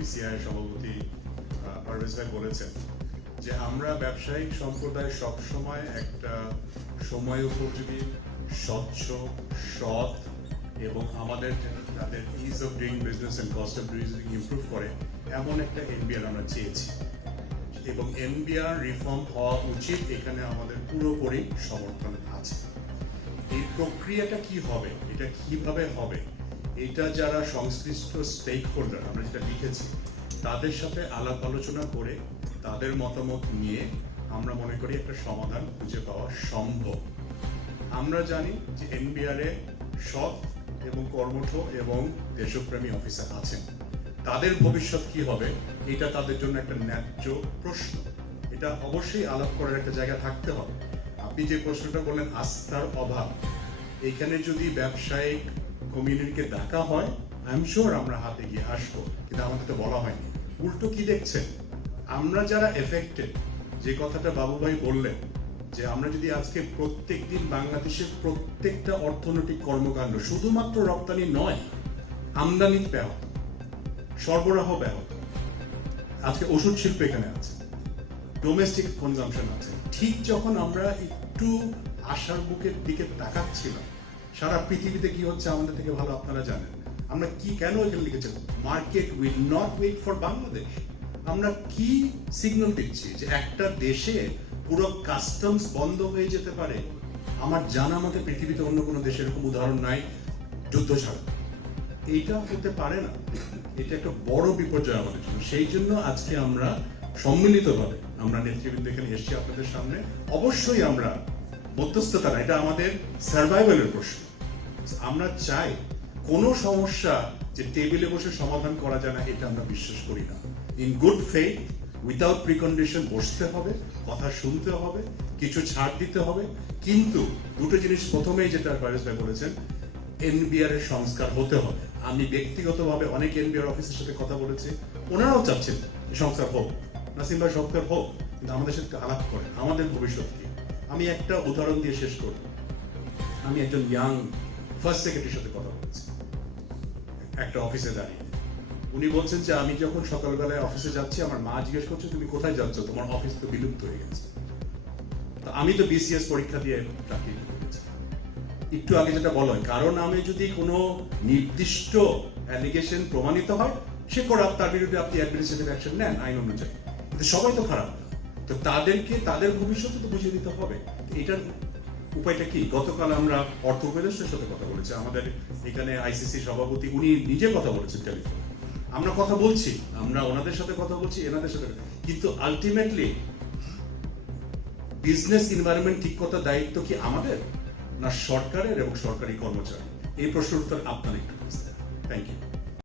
BCI সভাপতি পারভেজ ভাই বলেছেন যে আমরা ব্যবসায়িক সম্প্রদায় সবসময় একটা সময় উপযোগী, স্বচ্ছ, সৎ এবং আমাদের তাদের ease of doing business and cost of doing improve করে, এমন একটা এমবিআর আমরা চেয়েছি। এবং এমবিআর রিফর্ম হওয়া উচিত এখানে আমাদের পুরোপুরি সমর্থন আছে। এই প্রক্রিয়াটা কি হবে? এটা কীভাবে হবে? এটা যারা সংশ্লিষ্ট স্টেক হোল্ডার আমরা যেটা লিখেছি, তাদের সাথে আলাপ আলোচনা করে তাদের মতামত নিয়ে আমরা মনে করি একটা সমাধান খুঁজে পাওয়া সম্ভব। আমরা জানি যে এনবিআর সৎ এবং কর্মঠ এবং দেশপ্রেমী অফিসার আছেন। তাদের ভবিষ্যৎ কি হবে, এটা তাদের জন্য একটা ন্যায্য প্রশ্ন। এটা অবশ্যই আলাপ করার একটা জায়গা থাকতে হবে। আপনি যে প্রশ্নটা বললেন, আস্থার অভাব, এখানে যদি ব্যবসায়িক কমিউনিটিকে ডাকা হয় আই এম শিওর আমরা হাতে গিয়ে আসব, কিন্তু আমাদের তো বলা হয়নি। উল্টো কি দেখছেন? আমরা যারা এফেক্টেড যে কথাটা বাবুভাই বললেন, যে আমরা যদি আজকে প্রত্যেক দিন বাংলাদেশের প্রত্যেকটা অর্থনৈতিক কর্মকাণ্ড, শুধুমাত্র রপ্তানি নয় আমদানি ব্যাহত, সরবরাহ ব্যাহত। আজকে ওষুধ শিল্প এখানে আছে ডোমেস্টিক কনজামশন আছে। ঠিক যখন আমরা একটু আশার বুকের দিকে তাকাচ্ছিলাম সারা পৃথিবীতে কি হচ্ছে আমাদের থেকে ভালো আপনারা জানেন। আমরা কি কেন এখানে লিখেছি? Market will not wait for Bangladesh আমরা কি সিগন্যাল দিচ্ছি যে একটা দেশে পুরো কাস্টমস বন্ধ হয়ে যেতে পারে? আমার জানা মতে পৃথিবীতে অন্য কোনো দেশের এরকম উদাহরণ নাই। যুদ্ধ ছাড়া এইটা হতে পারে না। এটা একটা বড় বিপর্যয় আমাদের জন্য। সেই জন্য আজকে আমরা সম্মিলিতভাবে আমরা নেতৃবৃন্দ এখানে এসেছি আপনাদের সামনে। অবশ্যই আমরা মধ্যস্থতা না, এটা আমাদের সার্ভাইভালের প্রশ্ন। আমরা চাই কোনো সমস্যা যে টেবিলে বসে সমাধান করা যায় না এটা আমরা বিশ্বাস করি না। In good faith without precondition বসতে হবে কথা শুনতে হবে কিছু ছাড় দিতে হবে। কিন্তু দুটো জিনিস প্রথমেই যেটা পারেশ ভাই বলেছেন এনবিআর এর সংস্কার হতে হবে। আমি ব্যক্তিগতভাবে অনেক এনবিআর অফিসের সাথে কথা বলেছি ওনারাও চাচ্ছেন সংস্কার হোক নাসিম ভাই সংস্কার হোক কিন্তু আমাদের সাথে আলাপ করে আমাদের ভবিষ্যৎ কি? আমি একটা উদাহরণ দিয়ে শেষ করব। আমি একজন ইয়াং ফার্স্ট সেক্রেটারির সাথে কথা বলেছি। একটা অফিসে দাঁড়িয়ে। উনি বলছেন যে, আমি যখন সকালবেলায় অফিসে যাচ্ছি, আমার মা জিজ্ঞেস করছে, তুমি কোথায় যাচ্ছ? তোমার অফিস তো বিলুপ্ত হয়ে গেছে। তো আমি তো বিসিএস পরীক্ষা দিয়ে চাকরি একটু আগে যেটা বলা হয় কারও নামে যদি কোনো নির্দিষ্ট অ্যালিগেশন প্রমাণিত হয়, সে করাপ তার বিরুদ্ধে আপনি অ্যাডমিনিস্ট্রেটিভ অ্যাকশন নেন, আইন অনুযায়ী। সবাই তো খারাপ। তো তাদেরকে, তাদের ভবিষ্যৎ তো বুঝিয়ে দিতে হবে। এটার উপায়টা কি? গতকাল আমরা অর্থ উপদেষ্টার সাথে কথা বলেছি। আমাদের এখানে আইসিসি সভাপতি, উনি নিজে কথা বলেছেন টেলিফোনে। আমরা কথা বলছি, আমরা ওনাদের সাথে কথা বলছি, এনাদের সাথে কিন্তু আলটিমেটলি বিজনেস এনভায়রনমেন্ট ঠিক করার দায়িত্ব কি আমাদের, না সরকারের এবং সরকারি কর্মচারী? এই প্রশ্নের উত্তর আপনার একটু থ্যাংক ইউ